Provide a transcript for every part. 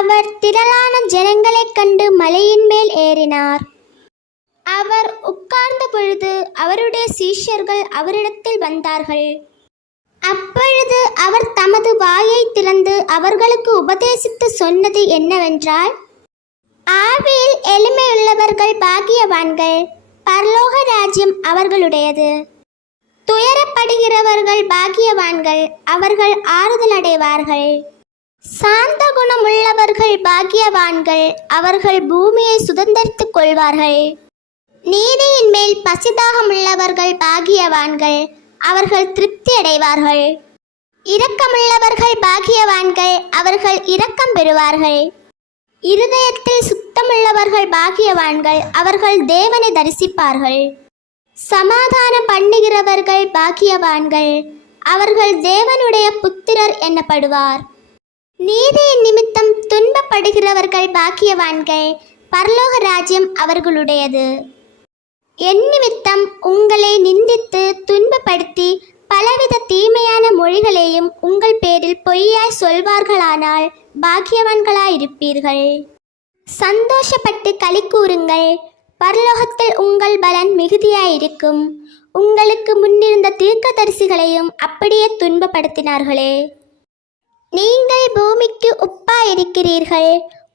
அவர் திரளான ஜனங்களைக் கண்டு மலையின் மேல் ஏறினார். அவர் உட்கார்ந்த பொழுது அவருடைய சீஷர்கள் அவரிடத்தில் வந்தார்கள். அப்பொழுது அவர் தமது வாயை திறந்து அவர்களுக்கு உபதேசித்து சொன்னது என்னவென்றால் ஆவியில் எளிமையுள்ளவர்கள் பாகியவான்கள் பரலோக ராஜ்யம் அவர்களுடையது. துயரப்படுகிறவர்கள் பாகியவான்கள் அவர்கள் ஆறுதல் அடைவார்கள் சாந்த குணமுள்ளவர்கள் பாக்கியவான்கள் அவர்கள் பூமியை சுதந்தரித்துக் கொள்வார்கள். நீதியின் மேல் பசிதாகமுள்ளவர்கள் பாகியவான்கள் அவர்கள் திருப்தி அடைவார்கள். இரக்கமுள்ளவர்கள் பாகியவான்கள் அவர்கள் இரக்கம் பெறுவார்கள். இருதயத்தில் சுத்தமுள்ளவர்கள் பாகியவான்கள் அவர்கள் தேவனை தரிசிப்பார்கள். சமாதானம் பண்ணுகிறவர்கள் பாக்கியவான்கள் அவர்கள் தேவனுடைய புத்திரர் எனப்படுவார் நீதியின் நிமித்தம் துன்பப்படுகிறவர்கள் பாக்கியவான்கள் பரலோக ராஜ்யம் அவர்களுடையது. என் நிமித்தம் உங்களை நிந்தித்து துன்பப்படுத்தி பலவித தீமையான மொழிகளையும் உங்கள் பேரில் பொய்யாய் சொல்வார்களானால் பாக்கியவான்களாயிருப்பீர்கள். சந்தோஷப்பட்டு களி கூறுங்கள் பரலோகத்தில் உங்கள் பலன் மிகுதியாயிருக்கும். உங்களுக்கு முன்னிருந்த தீர்க்கதரிசிகளையும் அப்படியே துன்பப்படுத்தினார்களே. நீங்கள் பூமிக்கு உப்பாயிருக்கிறீர்கள்.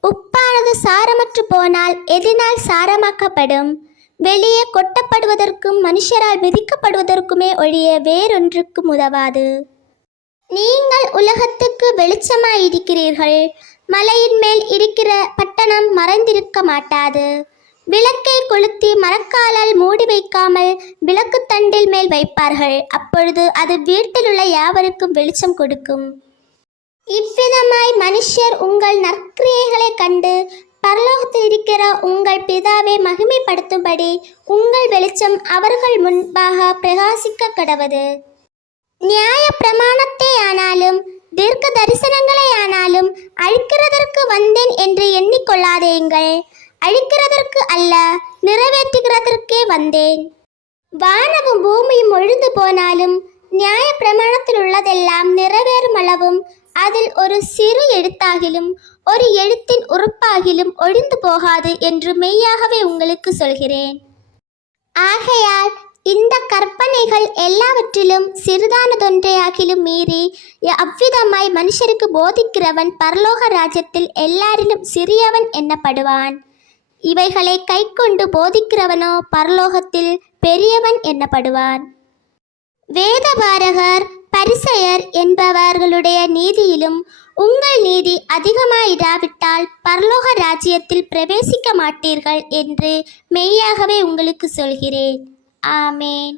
உப்பானது சாரமற்று போனால் எதினால் சாரமாக்கப்படும். வெளியே கொட்டப்படுவதற்கும் மனுஷரால் விதிக்கப்படுவதற்குமே ஒழிய வேறொன்றுக்கும் உதவாது. நீங்கள் உலகத்துக்கு வெளிச்சமாயிருக்கிறீர்கள். மலையின் மேல் இருக்கிற பட்டணம் மறைந்திருக்க மாட்டாது. விளக்கை கொளுத்தி மரக்காலால் மூடி வைக்காமல் விளக்கு தண்டில் மேல் வைப்பார்கள். அப்பொழுது அது வீட்டிலுள்ள யாவருக்கும் வெளிச்சம் கொடுக்கும். இவ்விதமாய் மனுஷர் உங்கள் நற்கிரியைகளை கண்டு பரலோகத்தில் இருக்கிற உங்கள் பிதாவை மகிமைப்படுத்தும்படி உங்கள் வெளிச்சம் அவர்கள் முன்பாக பிரகாசிக்க கடவது நியாய பிரமாணத்தை ஆனாலும் தீர்க்க தரிசனங்களை ஆனாலும் அழிக்கிறதற்கு வந்தேன் என்று எண்ணிக்கொள்ளாதேங்கள் அழிக்கிறதற்கு அல்ல நிறைவேற்றுகிறதற்கே வந்தேன். வானமும் பூமியும் ஒழுந்து போனாலும் நியாய பிரமாணத்தில் உள்ளதெல்லாம் நிறைவேற அளவும் அதில் ஒரு சிறு எழுத்தாகிலும் ஒரு எழுத்தின் உறுப்பாகிலும் ஒழிந்து போகாது என்று மெய்யாகவே உங்களுக்கு சொல்கிறேன். ஆகையால் இந்த கற்பனைகள் எல்லாவற்றிலும் சிறிதானதொன்றையாகிலும் மீறி அவ்விதமாய் மனுஷருக்கு போதிக்கிறவன் பரலோக ராஜ்யத்தில் எல்லாரிலும் சிறியவன் எண்ணப்படுவான் இவைகளை கைக்கொண்டு போதிக்கிறவனோ பரலோகத்தில் பெரியவன் எண்ணப்படுவான் வேதபாரகர் பரிசெயர் என்பவர்களுடைய நீதியிலும் உங்கள் நீதி அதிகமாயிராவிட்டால் பரலோக ராஜ்யத்தில் பிரவேசிக்க மாட்டீர்கள் என்று மெய்யாகவே உங்களுக்கு சொல்கிறேன். ஆமேன்.